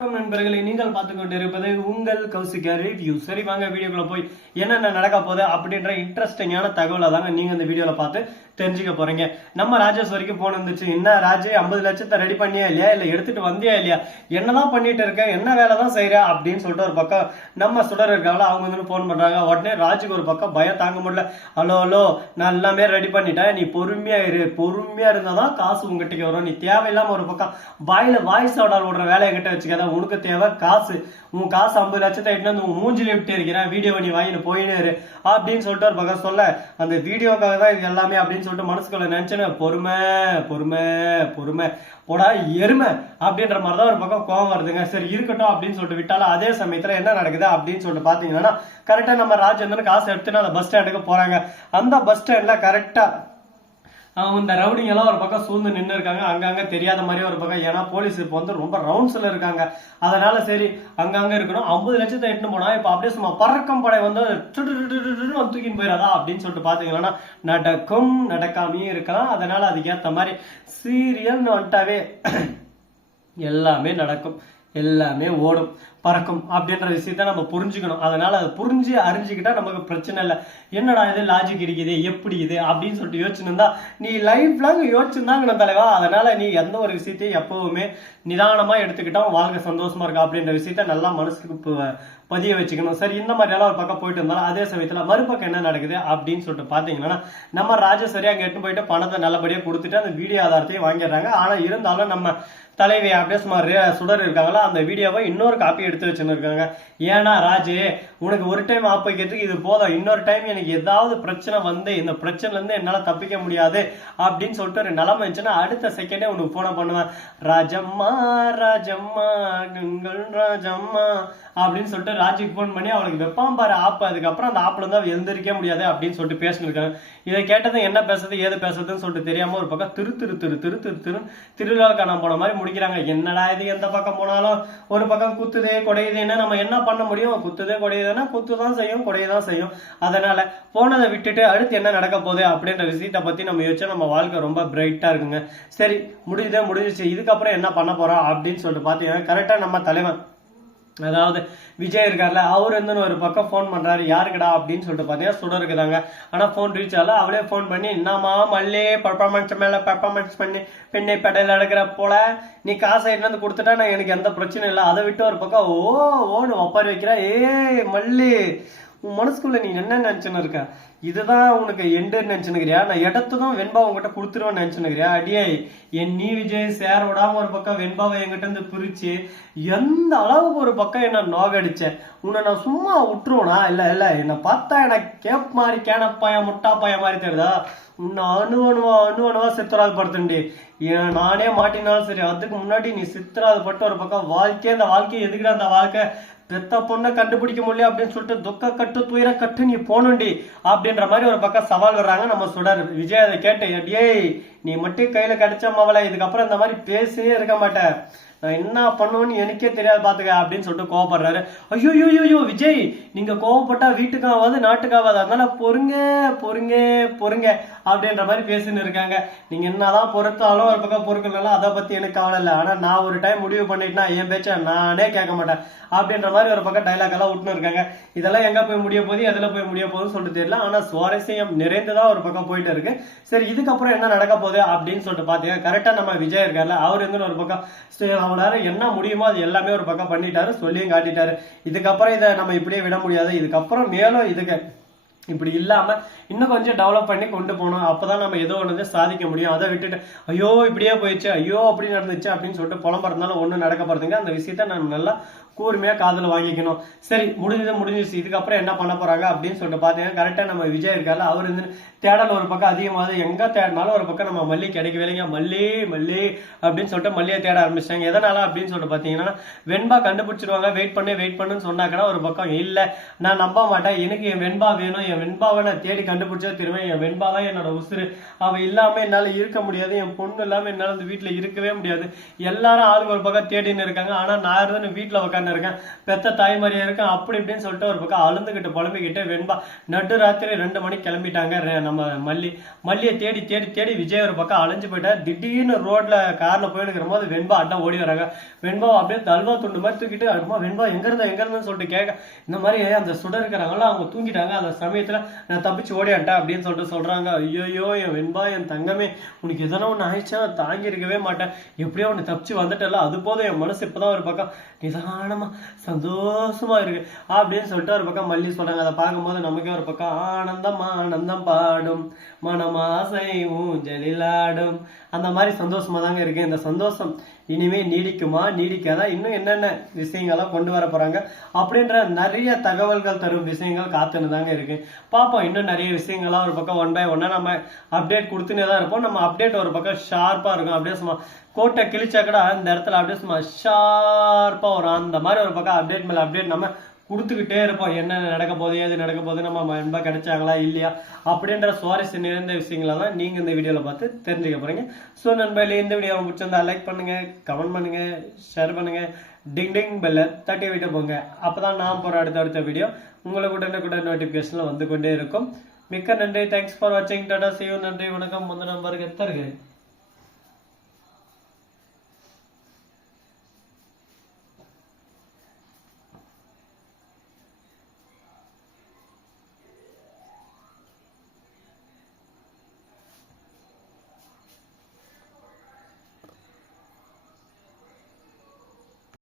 நண்பர்களை நீங்கள் பார்த்து கொண்டிருப்பது உங்கள் கௌசிகா ரிவ்யூ. சரி வாங்க வீடியோக்குள்ள போய் என்னென்ன நடக்க போகுது அப்படின்ற இன்ட்ரெஸ்டிங்கான தகவலை தாங்க நீங்க இந்த வீடியோல பார்த்து தெரிஞ்சுக்க போறீங்க. நம்ம ராஜேஸ்வரிக்கு போன் வந்துச்சு. என்ன ராஜே 50 லட்சத்தை ரெடி பண்ணியா இல்லையா, இல்ல எடுத்துட்டு வந்தியா இல்லையா, என்னதான் பண்ணிட்டு இருக்க, என்ன வேலை தான் செய்யற அப்படின்னு சொல்லிட்டு ஒரு பக்கம் நம்ம சுடர் இருக்காங்களா அவங்க வந்து போன் பண்றாங்க. உடனே ராஜுக்கு ஒரு பக்கம் பயம் தாங்க முடியல. ஹலோ ஹலோ, நான் எல்லாமே ரெடி பண்ணிட்டேன், நீ பொறுமையா இரு, பொறுமையா இருந்தாதான் காசு உங்ககிட்ட வரும். நீ தேவையில்லாம ஒரு பக்கம் வாயில வாய்ஸ் ஆடால் விடுற வேலையை கிட்ட வச்சுக்காத. உனக்கு தேவை காசு. உன் காசு 50 லட்சத்தை எட்டு வந்து உன் மூஞ்சில விட்டு இருக்கிறேன், வீடியோ நீ வாங்கிட்டு போயினு அப்படின்னு சொல்லிட்டு ஒரு பக்கம் சொல்ல, அந்த வீடியோக்காக தான் இது எல்லாமே அப்படின்னு சொல்லிட்டு மனசுக்குள்ள நினைச்சேன்னு பொறுமை பொறுமை பொறுமை போடா எருமை அப்படின்ற மாதிரிதான் ஒரு பக்கம் கோவம் வருதுங்க. சரி இருக்கட்டும் அப்படின்னு சொல்லிட்டு விட்டாலும் அதே சமயத்துல என்ன நடக்குது அப்படின்னு சொல்லிட்டு பாத்தீங்கன்னா கரெக்டா நம்ம ராஜேந்திரன் காசு எடுத்துட்டு அந்த பஸ் ஸ்டாண்டுக்கு போறாங்க. அந்த பஸ் ஸ்டாண்ட்ல கரெக்டா இந்த ரவுடிங்க எல்லாம் ஒரு பக்கம் சூழ்ந்து நின்று இருக்காங்க. அங்கங்க தெரியாத மாதிரி ஒரு பக்கம், ஏன்னா போலீஸ் இப்போ வந்து ரொம்ப ரவுண்ட்ஸ்ல இருக்காங்க. அதனால சரி அங்கங்க இருக்கணும். 50 லட்சத்தை எட்டுன்னு போனா இப்ப அப்படியே சும்மா பறக்கம் படை வந்து தூக்கின்னு போயிடாதா அப்படின்னு சொல்லிட்டு பாத்தீங்கன்னா நடக்கும் நடக்காமையும் இருக்கலாம். அதனால அதுக்கேற்ற மாதிரி சீரியல்னு வந்துட்டாவே எல்லாமே நடக்கும், எல்லாமே ஓடும் பறக்கும் அப்படின்ற விஷயத்த நம்ம புரிஞ்சுக்கணும். அதனால அதை புரிஞ்சு அறிஞ்சுக்கிட்டா நமக்கு பிரச்சனை இல்லை. என்னடா இது லாஜிக் இருக்குது எப்படி இது அப்படின்னு சொல்லிட்டு யோசிச்சுருந்தா நீ லைஃப் லாங் யோசிச்சுருந்தாங்க தலைவா. அதனால நீ எந்த ஒரு விஷயத்தையும் எப்பவுமே நிதானமா எடுத்துக்கிட்டா வாழ்க்கை சந்தோஷமா இருக்கா அப்படின்ற விஷயத்த நல்லா மனசுக்கு பதிய வச்சுக்கணும். சரி இந்த மாதிரி எல்லாம் ஒரு பக்கம் போயிட்டு இருந்தாலும் அதே சமயத்துல மறுபக்கம் என்ன நடக்குது அப்படின்னு சொல்லிட்டு பாத்தீங்கன்னா நம்ம ராஜேஸ்வரி அங்க எட்டு போயிட்டு பணத்தை நல்லபடியா கொடுத்துட்டு அந்த வீடியோ ஆதாரத்தையும் வாங்கிடுறாங்க. ஆனா இருந்தாலும் நம்ம தலைவி அப்படியே சுமார் சுடர் இருக்காங்களா அந்த வீடியோவை இன்னொரு காப்பி எடுத்து வச்சுன்னு இருக்காங்க. ஏன்னா ராஜே உனக்கு ஒரு டைம் ஆப் வைக்கிறதுக்கு இது போதும், இன்னொரு டைம் எனக்கு ஏதாவது பிரச்சனை வந்து இந்த பிரச்சனைல இருந்து என்னால தப்பிக்க முடியாது அப்படின்னு சொல்லிட்டு ஒரு நிலைமை இருந்துச்சுன்னா அடுத்த செகண்டே உனக்கு போன பண்ணுவேன். ராஜம்மா ராஜம்மா கண்கள் ராஜம்மா அப்படின்னு சொல்லிட்டு ராஜுக்கு போன் பண்ணி அவளுக்கு வெப்பாம் பாரு ஆப். அதுக்கப்புறம் அந்த ஆப்ல இருந்து அவ எழுந்திருக்க முடியாது அப்படின்னு சொல்லிட்டு பேசினிருக்காங்க. இதை கேட்டதும் என்ன பேசுறது ஏது பேசுறதுன்னு சொல்லிட்டு தெரியாம ஒரு பக்கம் திருவிழா காணாம போன மாதிரி முடிக்கிறாங்க. என்னடா இது, எந்த பக்கம் போனாலும் ஒரு பக்கம் குத்துதே கொடையுதுன்னா நம்ம என்ன பண்ண முடியும்? குத்துதே கொடையுதுன்னா குத்துதான் செய்யும், கொடையதான் செய்யும். அதனால போனதை விட்டுட்டு அடுத்து என்ன நடக்க போகுது அப்படின்ற விஷயத்தை பத்தி நம்ம யோசிச்சா நம்ம வாழ்க்கை ரொம்ப பிரைட்டா இருக்குங்க. சரி முடிஞ்சிச்சு, இதுக்கப்புறம் என்ன பண்ண போறோம் அப்படின்னு சொல்லிட்டு பாத்தீங்கன்னா கரெக்டா நம்ம தலைவன் அதாவது விஜய் இருக்கார்ல அவர் வந்து ஒரு பக்கம் போன் பண்றாரு. யாருக்குடா அப்படின்னு சொல்லிட்டு பாத்தீங்கன்னா சுடர் இருக்குதாங்க. ஆனா போன் ரீச் ஆகல. அவளே போன் பண்ணி என்னமா மல்லே பர்ஃபார்மன்ஸ் மேல பர்ஃபார்மன்ஸ் பண்ணி பெண்ணை பெடையில எடுக்கிற போல நீ காசை என்னன்னு கொடுத்துட்டா நான் எனக்கு எந்த பிரச்சனையும் இல்லை. அதை விட்டு ஒரு பக்கம் ஓன்னு ஒப்பாரி வைக்கிறா. மல்லி உன் மனசுக்குள்ள நீ என்ன நினைச்சுன்னு இருக்க? இதுதான் உனக்கு எண்டுன்னு நினைச்சுன்னுக்கிறியா? நான் இடத்துதான் வெண்பா உங்ககிட்ட கொடுத்துருவேன்னு நினைச்சுன்னுக்கிறியா? அடியே என் நீ விஜய் சேர விடாம ஒரு பக்கம் வெண்பாவை என்கிட்ட இருந்து பிரிச்சு எந்த அளவுக்கு ஒரு பக்கம் என்ன நோகடிச்சேன். உன்னை நான் சும்மா விட்டுருவனா? இல்ல என்னை பார்த்தா எனக்கு கேப் மாதிரி கேனப்பாயா முட்டாப்பாயா மாதிரி தெரியுதா? உன்னை அணுவணுவா சித்திராது படுத்துண்டி நானே மாட்டினாலும் சரி அதுக்கு முன்னாடி நீ சித்திராது பட்டு ஒரு பக்கம் அந்த வாழ்க்கையை எதுக்கிட்ட அந்த வாழ்க்கை பெத்த பொண்ணை கண்டுபிடிக்க முடியல அப்படின்னு சொல்லிட்டு துக்க கட்டு துயர கட்டு நீ போனுண்டி அப்படின்ற மாதிரி ஒரு பக்கம் சவால் வர்றாங்க நம்ம சுடர். விஜய் அதை கேட்டு ஏய் நீ மட்டும் கையில கிடைச்ச மவளை இதுக்கப்புறம் இந்த மாதிரி பேசியே இருக்க மாட்டேன், நான் என்ன பண்ணுவேன்னு எனக்கே தெரியாது பாத்துக்க அப்படின்னு சொல்லிட்டு கோவப்படுறாரு. ஐயோ விஜய் நீங்க கோவப்பட்டா வீட்டுக்காவது நாட்டுக்காவது, அதனால பொறுங்க அப்படின்ற மாதிரி பேசின்னு இருக்காங்க. நீங்க என்னதான் பொறுத்தாலும் ஒரு பக்கம் பொறுக்கலாம் அதை பத்தி எனக்கு கவலை இல்லை. ஆனா நான் ஒரு டைம் முடிவு பண்ணிட்டேன்னா என் பேச்ச நானே கேட்க மாட்டேன் அப்படின்ற மாதிரி ஒரு பக்கம் டைலாக் எல்லாம் விட்டுன்னு இருக்காங்க. இதெல்லாம் எங்க போய் முடிய போகுது எதுல போய் முடிய போகுதுன்னு சொல்லிட்டு தெரியல. ஆனா சுவாரஸ்யம் நிறைந்துதான் ஒரு பக்கம் போயிட்டு இருக்கு. சரி இதுக்கப்புறம் என்ன நடக்க போகுது அப்படின்னு சொல்லிட்டு பாத்தீங்கன்னா கரெக்டா நம்ம விஜய் இருக்காருல்ல அவர் வந்து ஒரு பக்கம் அவனால என்ன முடியுமோ அது எல்லாமே ஒரு பக்கம் பண்ணிட்டாரு, சொல்லியும் காட்டிட்டாரு. இதுக்கப்புறம் இதை நம்ம இப்படியே விட முடியாது, இதுக்கப்புறம் மேலும் இதுக்கு இப்படி இல்லாம இன்னும் கொஞ்சம் டெவலப் பண்ணி கொண்டு போகணும். அப்பதான் நம்ம ஏதோ ஒன்று சாதிக்க முடியும். அதை விட்டுட்டு ஐயோ இப்படியே போயிடுச்சு, ஐயோ அப்படி நடந்துச்சு அப்படின்னு சொல்லிட்டு புலம்புறதுனால ஒன்றும் நடக்க போறதுங்க. அந்த விஷயத்த நம்ம நல்லா கூர்மையா காதல வாங்கிக்கணும். சரி முடிஞ்சிச்சு, இதுக்கப்புறம் என்ன பண்ண போறாங்க அப்படின்னு சொல்லிட்டு பாத்தீங்கன்னா கரெக்டா நம்ம விஜய் இருக்காரு. அவர் வந்து தேடல் ஒரு பக்கம் அதிகமாகுது. எங்க தேடினாலும் ஒரு பக்கம் நம்ம மல்லி கிடைக்கவே இல்லைங்க. மல்லி அப்படின்னு சொல்லிட்டு மல்லியை தேட ஆரம்பிச்சிட்டாங்க. எதனால அப்படின்னு சொல்லிட்டு பாத்தீங்கன்னா வெண்பா கண்டுபிடிச்சிருவாங்க, வெயிட் பண்ணுன்னு சொன்னாக்கன்னா ஒரு பக்கம் இல்ல நான் நம்ப மாட்டேன், எனக்கு என் வெண்பா வேணும், என் வெண்பாவை நான் தேடி கண்டுபிடிச்சா திரும்ப என் வெண்பா தான் என்னோட உசுறு, அவ இல்லாம என்னால இருக்க முடியாது, என் பொண்ணு இல்லாம என்னால இந்த வீட்டுல இருக்கவே முடியாது. எல்லாரும் ஆளுங்க ஒரு பக்கம் தேடின்னு இருக்காங்க. ஆனா நான் வீட்டுல உட்காந்து இருக்கேன், பெத்த தாய் மாதிரியே இருக்கேன், அப்படி இப்படின்னு சொல்லிட்டு ஒரு பக்கம் அழுந்துகிட்டு புலம்பிக்கிட்டு வெண்பா நடு ராத்திரி 2 மணிக்கு கிளம்பிட்டாங்க. நம்ம மல்லியை தேடி தேடி தேடி விஜய் ஒரு பக்கம் அலைஞ்சு போயிட்டார். திடீர்னு ரோட்ல கார்ல போயிட்டு போது வெண்பா அண்ணன் ஓடி வராங்க. வெண்பா அப்படியே தல்வா துண்டு மாதிரி தூக்கிட்டு அம்மா வெண்பா எங்க இருந்துன்னு சொல்லிட்டு கேட்க, இந்த மாதிரி அந்த சுடர் இருக்கிறாங்களோ அவங்க தூங்கிட்டாங்க, அந்த சமயத்துல நான் தப்பிச்சு ஓடியான்ட்டேன் அப்படின்னு சொல்லிட்டு சொல்றாங்க. ஐயோ என் வெண்பா என் தங்கமே, உனக்கு எதனா ஒண்ணு ஆயிடுச்சா தாங்கி இருக்கவே மாட்டேன், எப்படியோ ஒண்ணு தப்பிச்சு வந்துட்டல, அது போதும், என் மனசு இப்பதான் ஒரு பக்கம் நிதானமா சந்தோஷமா இருக்கு அப்படின்னு சொல்லிட்டு ஒரு பக்கம் மல்லி சொல்றாங்க. அதை பார்க்கும்போது நமக்கே ஒரு பக்கம் ஆனந்தம் ஆனந்தம் பாடும் மனமாசை ஊஞ்சலிலாடும் அந்த மாதிரி சந்தோஷமா தாங்க இருக்கு. இந்த சந்தோஷம் இனிமே நீடிக்குமா நீடிக்காதா, இன்னும் என்னென்ன விஷயங்கள்லாம் கொண்டு வர போறாங்க அப்படின்ற நிறைய தகவல்கள் தரும் விஷயங்கள் காத்துன்னு தாங்க இருக்கு. பார்ப்போம், இன்னும் நிறைய விஷயங்கள்லாம் ஒரு பக்கம் 1 by 1 நம்ம அப்டேட் கொடுத்துனே தான் இருப்போம். நம்ம அப்டேட் ஒரு பக்கம் ஷார்ப்பா இருக்கும், அப்படியே சும்மா கோட்டை கிழிச்சா கூட இந்த இடத்துல அப்படியே சும்மா ஷார்ப்பா வரும். அந்த மாதிரி ஒரு பக்கம் அப்டேட் மேல அப்டேட் நம்ம கொடுத்துக்கிட்டே இருப்போம். என்ன நடக்க போகுது, ஏது நடக்க போகுது, நம்ம வெண்பா கிடைச்சாங்களா இல்லையா அப்படின்ற சுவாரஸ்யம் நிறைந்த விஷயங்களை தான் நீங்க இந்த வீடியோல பார்த்து தெரிஞ்சுக்க போறீங்க. ஸோ நண்பர்களே, இந்த வீடியோ பிடிச்சிருந்தா லைக் பண்ணுங்க, கமெண்ட் பண்ணுங்க, ஷேர் பண்ணுங்க, டிங் டிங் பெல்ல தட்டி விட்டு போங்க. அப்பதான் நான் போற அடுத்த வீடியோ உங்களுக்கு உடனே நோட்டிபிகேஷன்ல வந்து கொண்டே இருக்கும். மிக்க நன்றி. தேங்க்ஸ் ஃபார் வாட்சிங். Tata, see you. நன்றி, வணக்கம். முந்த நம்பருக்கு தருகிறேன்.